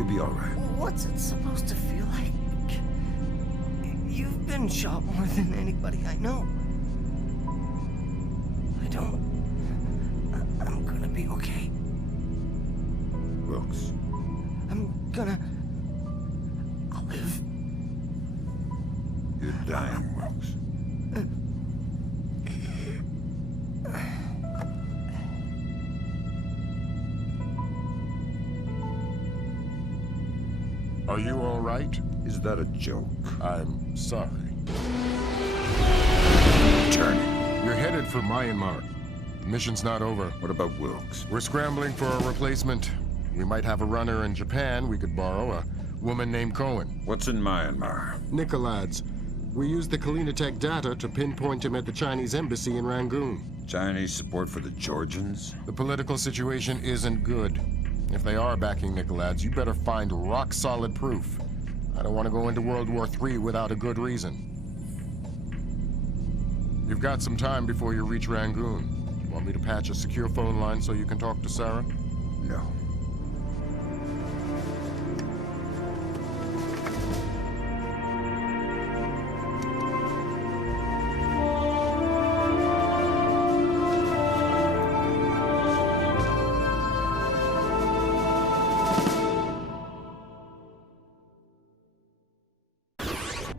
You'll be all right. What's it supposed to feel like? You've been shot more than anybody I know. I'm gonna be okay. Wilkes. I'll live. You're dying, Wilkes. Are you all right? Is that a joke? I'm sorry. Turning. You're headed for Myanmar. The mission's not over. What about Wilkes? We're scrambling for a replacement. We might have a runner in Japan we could borrow, a woman named Cohen. What's in Myanmar? Nikolads. We used the Kalinatech data to pinpoint him at the Chinese embassy in Rangoon. Chinese support for the Georgians? The political situation isn't good. If they are backing Nikolads, you better find rock-solid proof. I don't want to go into World War III without a good reason. You've got some time before you reach Rangoon. Want me to patch a secure phone line so you can talk to Sarah? No.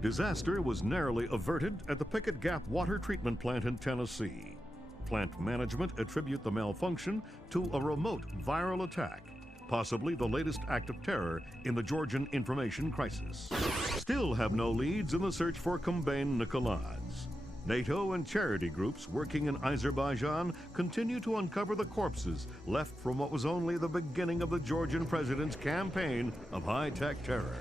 Disaster was narrowly averted at the Pickett Gap water treatment plant in Tennessee. Plant management attribute the malfunction to a remote viral attack, possibly the latest act of terror in the Georgian information crisis. Still have no leads in the search for Kumbain Nikolads. NATO and charity groups working in Azerbaijan continue to uncover the corpses left from what was only the beginning of the Georgian president's campaign of high-tech terror.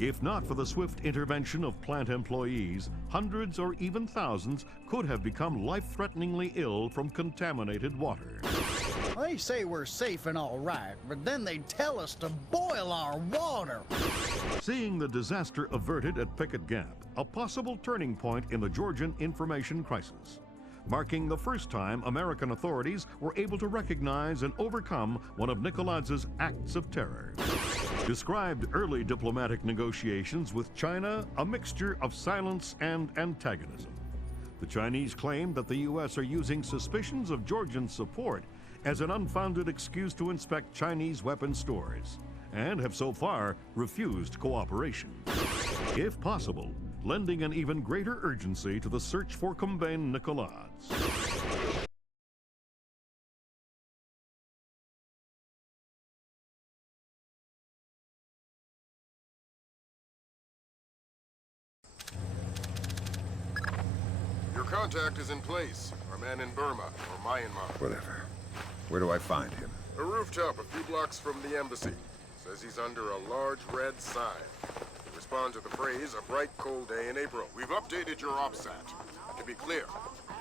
If not for the swift intervention of plant employees, hundreds or even thousands could have become life-threateningly ill from contaminated water. They say we're safe and all right, but then they tell us to boil our water. Seeing the disaster averted at Pickett Gap, a possible turning point in the Georgian information crisis, marking the first time American authorities were able to recognize and overcome one of Nikolads' acts of terror. Described early diplomatic negotiations with China a mixture of silence and antagonism. The Chinese claim that the U.S. are using suspicions of Georgian support as an unfounded excuse to inspect Chinese weapons stores, and have so far refused cooperation. If possible, lending an even greater urgency to the search for Kumbain Nikolads. Your contact is in place. Our man in Burma, or Myanmar. Whatever. Where do I find him? A rooftop a few blocks from the embassy. Says he's under a large red sign. To respond to the phrase, a bright cold day in April. We've updated your OPSAT. To be clear,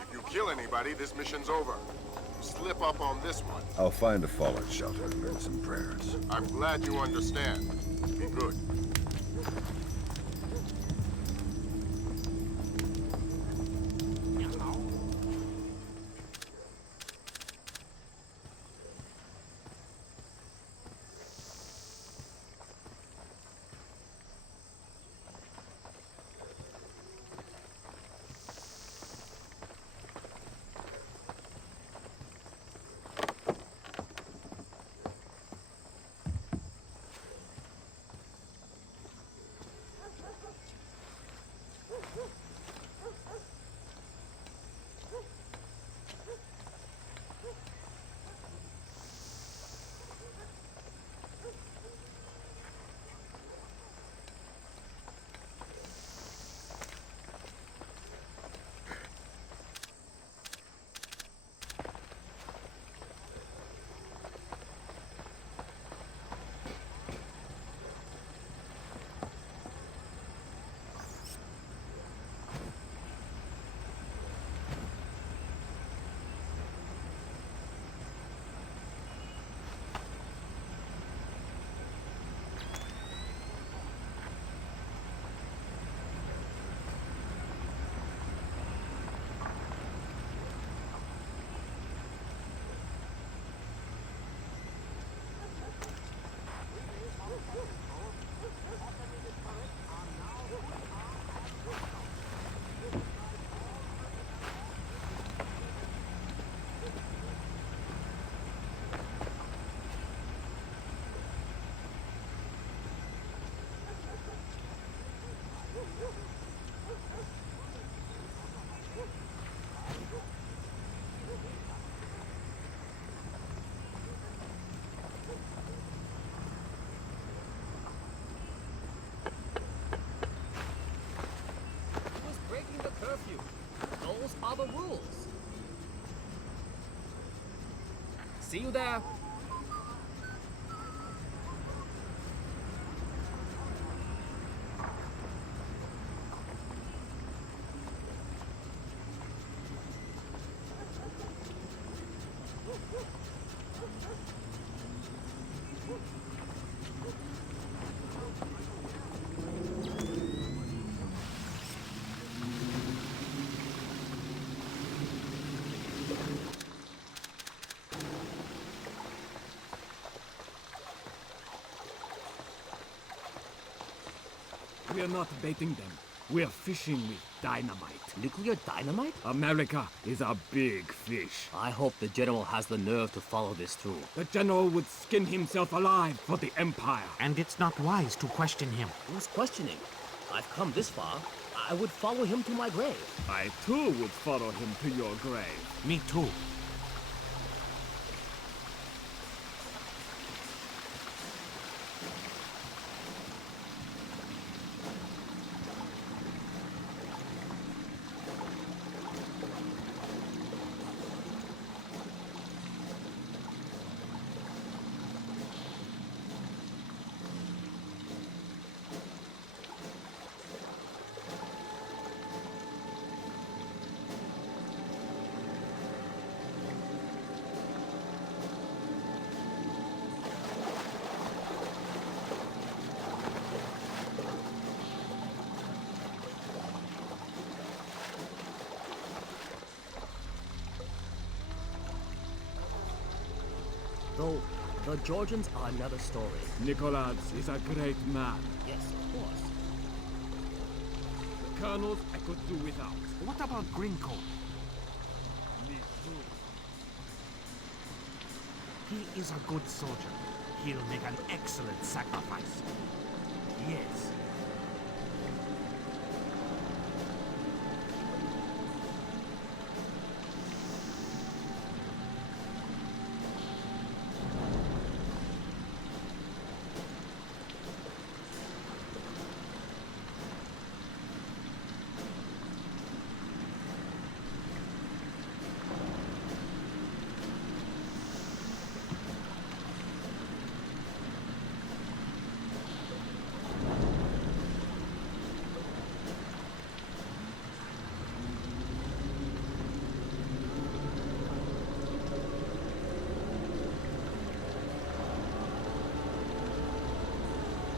if you kill anybody, this mission's over. You slip up on this one. I'll find a fallout shelter and some prayers. I'm glad you understand. Be good. See you there. We're not baiting them. We're fishing with dynamite. Nuclear dynamite? America is a big fish. I hope the general has the nerve to follow this through. The general would skin himself alive for the Empire. And it's not wise to question him. Who's questioning? I've come this far. I would follow him to my grave. I too would follow him to your grave. Me too. Though, the Georgians are another story. Nicholas is a great man. Yes, of course. The colonels I could do without. What about Grinco? Me too. He is a good soldier. He'll make an excellent sacrifice. Yes.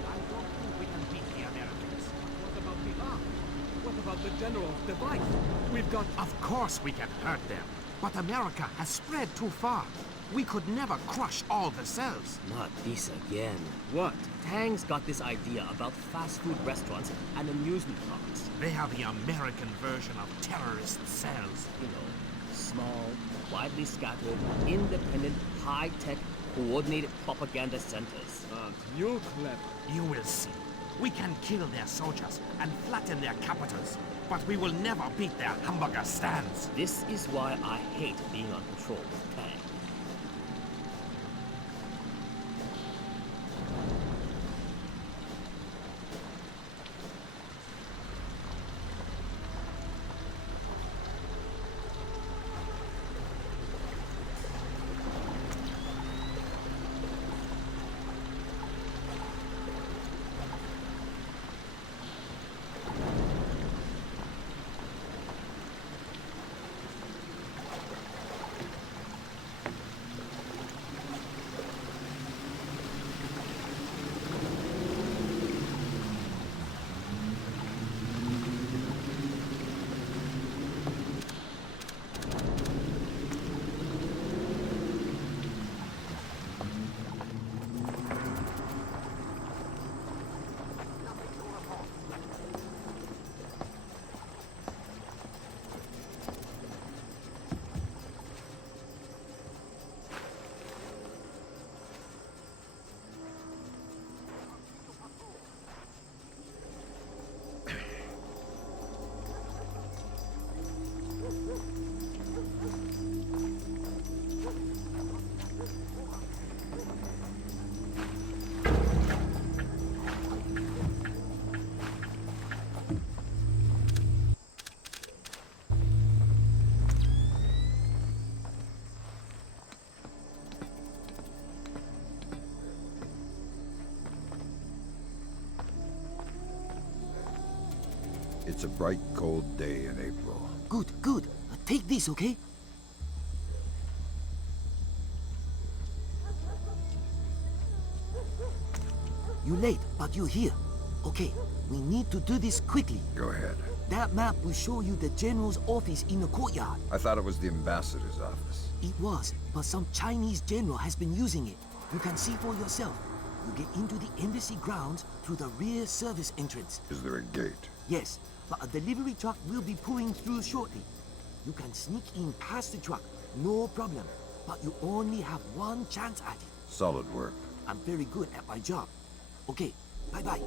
I don't think we can beat the Americans. What about the ark? What about the general's device? We've got... Of course we can hurt them. But America has spread too far. We could never crush all the cells. Not this again. What? Tang's got this idea about fast food restaurants and amusement parks. They are the American version of terrorist cells. You know, small, widely scattered, independent, high-tech, coordinated propaganda centers. Aren't you clever? You will see. We can kill their soldiers and flatten their capitals, but we will never beat their hamburger stands. This is why I hate being on patrol with Tang. It's a bright, cold day in April. Good, good. Take this, okay? You're late, but you're here. Okay, we need to do this quickly. Go ahead. That map will show you the general's office in the courtyard. I thought it was the ambassador's office. It was, but some Chinese general has been using it. You can see for yourself. You get into the embassy grounds through the rear service entrance. Is there a gate? Yes, but a delivery truck will be pulling through shortly. You can sneak in past the truck, no problem. But you only have one chance at it. Solid work. I'm very good at my job. Okay, bye-bye.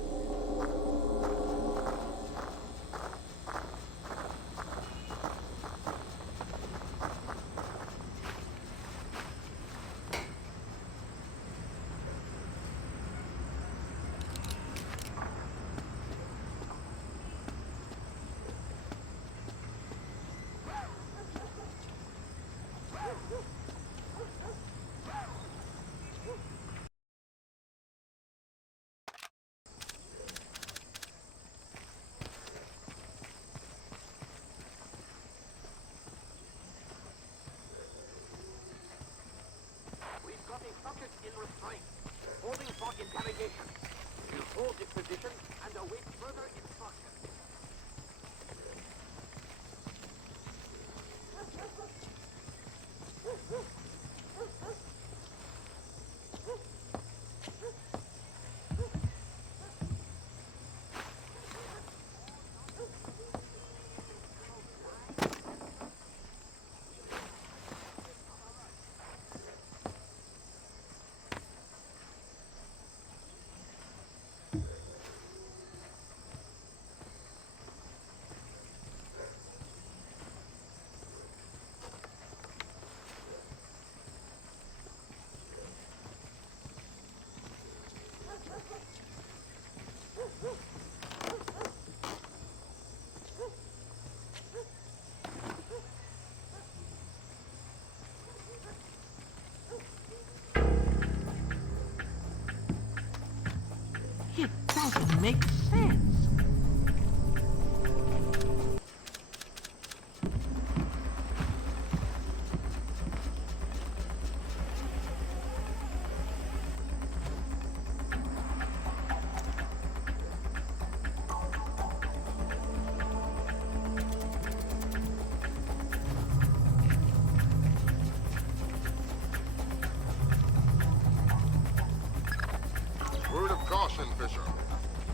We've got a subject in restraint, holding for interrogation. We'll hold this position and await further instructions. It doesn't make sense. Word of caution, Fisher.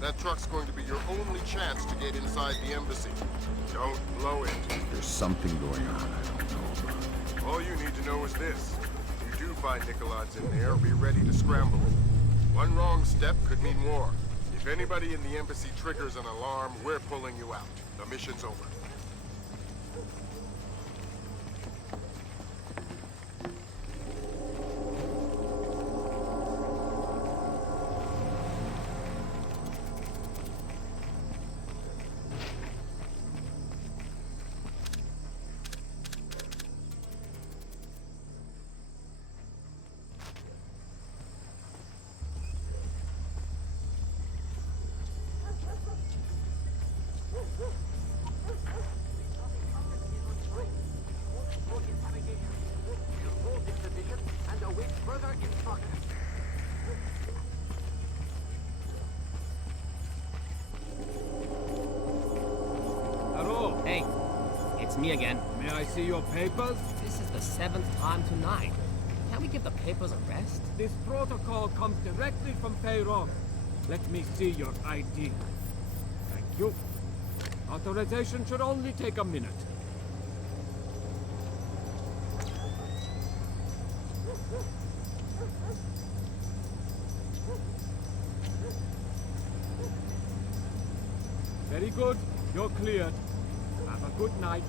That truck's going to be your only chance to get inside the embassy. Don't blow it. There's something going on I don't know about. All you need to know is this. If you do find Nicolaides in there, be ready to scramble. One wrong step could mean war. If anybody in the embassy triggers an alarm, we're pulling you out. The mission's over. Hello. Hey, it's me again. May I see your papers? This is the 7th time tonight. Can't we give the papers a rest? This protocol comes directly from Payron. Let me see your ID. Thank you. Authorization should only take a minute. Very good. You're cleared. Have a good night.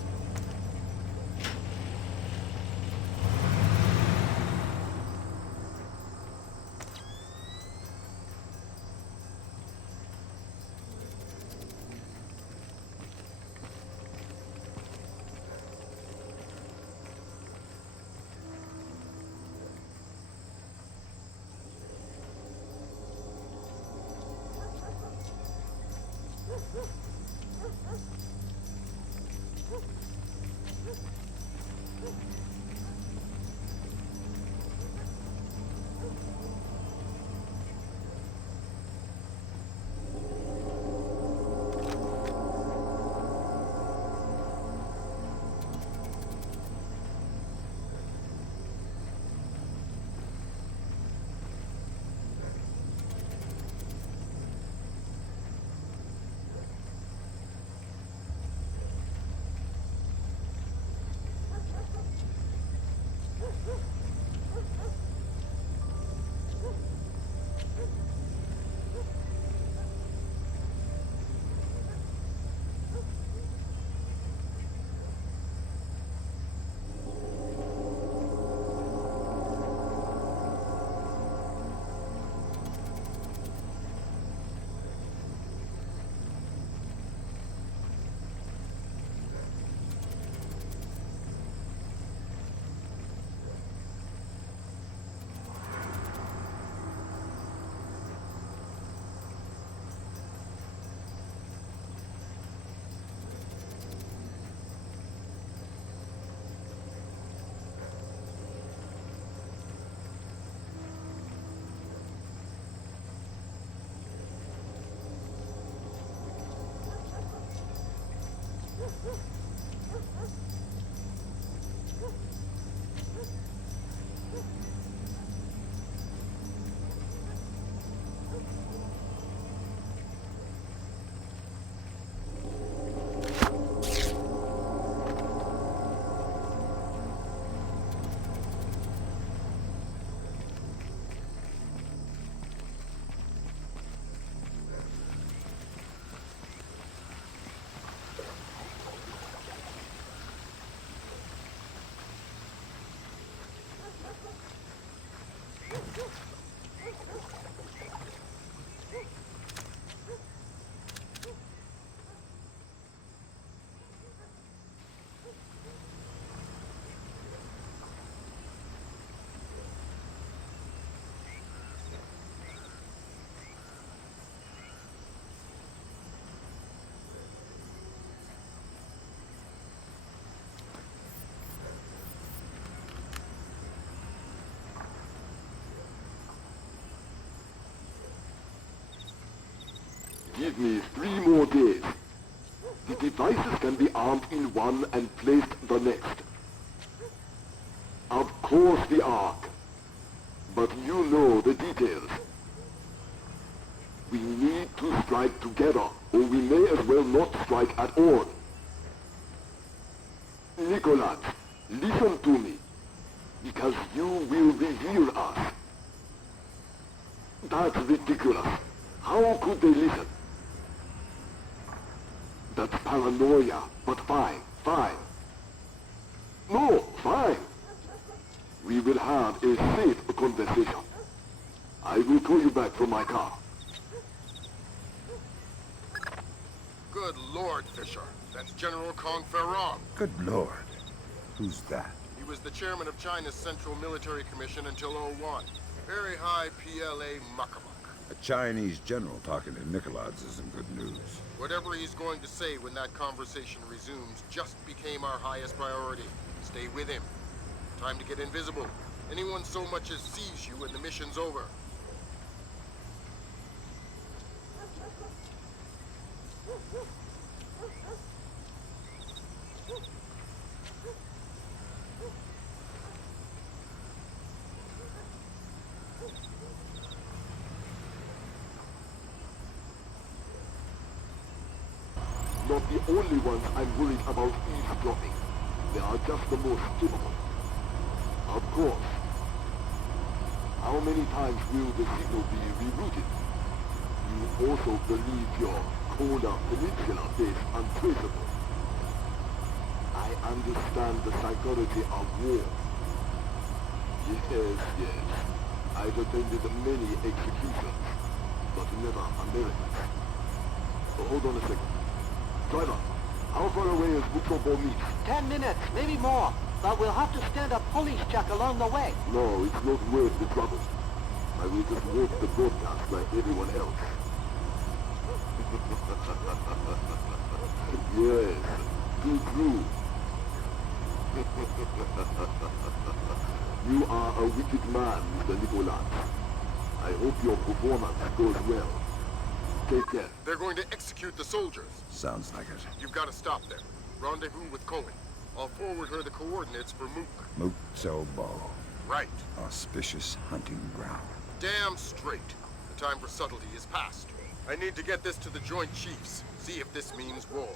Give me 3 more days. The devices can be armed in one and placed the next. Of course the Ark. But you know the details. We need to strike together, or we may as well not strike at all. Nicholas, listen to me, because you will reveal us. That's ridiculous. How could they listen? That's paranoia, but fine. No, fine. We will have a safe conversation. I will call you back from my car. Good Lord, Fisher. That's General Kong Ferrong. Good lord. Who's that? He was the chairman of China's Central Military Commission until '01. Very high PLA muckamuck. A Chinese general talking to Nicolaids isn't good news. Whatever he's going to say when that conversation resumes just became our highest priority. Stay with him. Time to get invisible. Anyone so much as sees you and the mission's over. Not the only ones I'm worried about eavesdropping. They are just the most typical. Of course. How many times will the signal be rerouted? You also believe your Kola Peninsula base untraceable. I understand the psychology of war. Yes. I've attended many executions, but never Americans. So hold on a second. Driver, how far away is Mukobo meet? 10 minutes, maybe more. But we'll have to stand a police check along the way. No, it's not worth the trouble. I will just watch the broadcast like everyone else. Yes, too true. You are a wicked man, Mr. Nicholas. I hope your performance goes well. Take care. They're going to execute the soldiers. Sounds like it. You've got to stop them. Rendezvous with Cohen. I'll forward her the coordinates for Mook. Muksobo. Right. Auspicious hunting ground. Damn straight. The time for subtlety is past. I need to get this to the Joint Chiefs. See if this means war.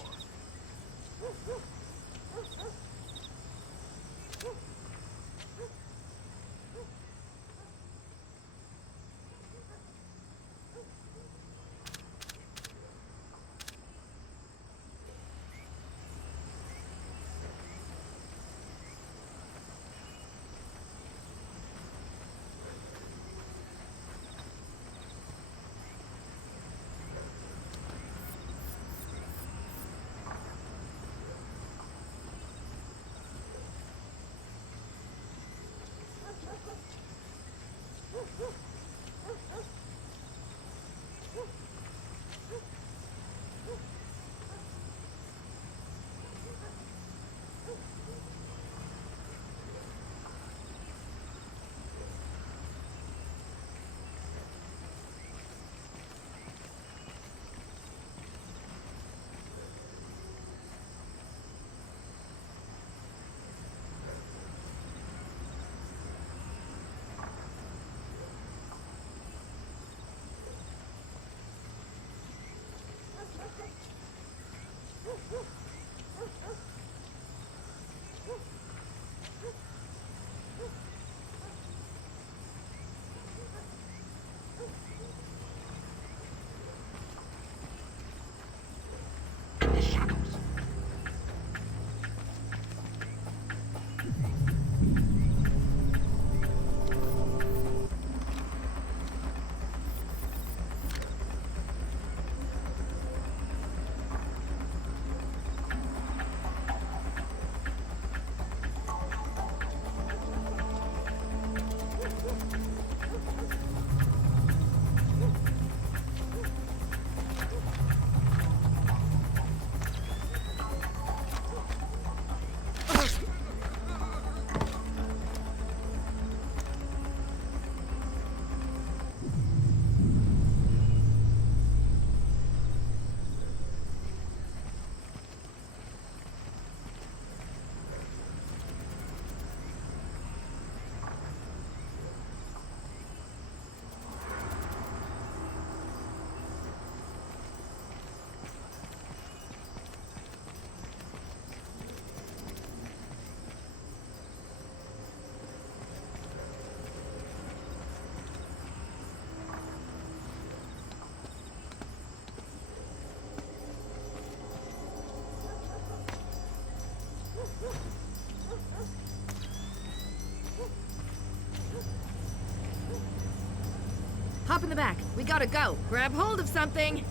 Hop in the back. We gotta go. Grab hold of something.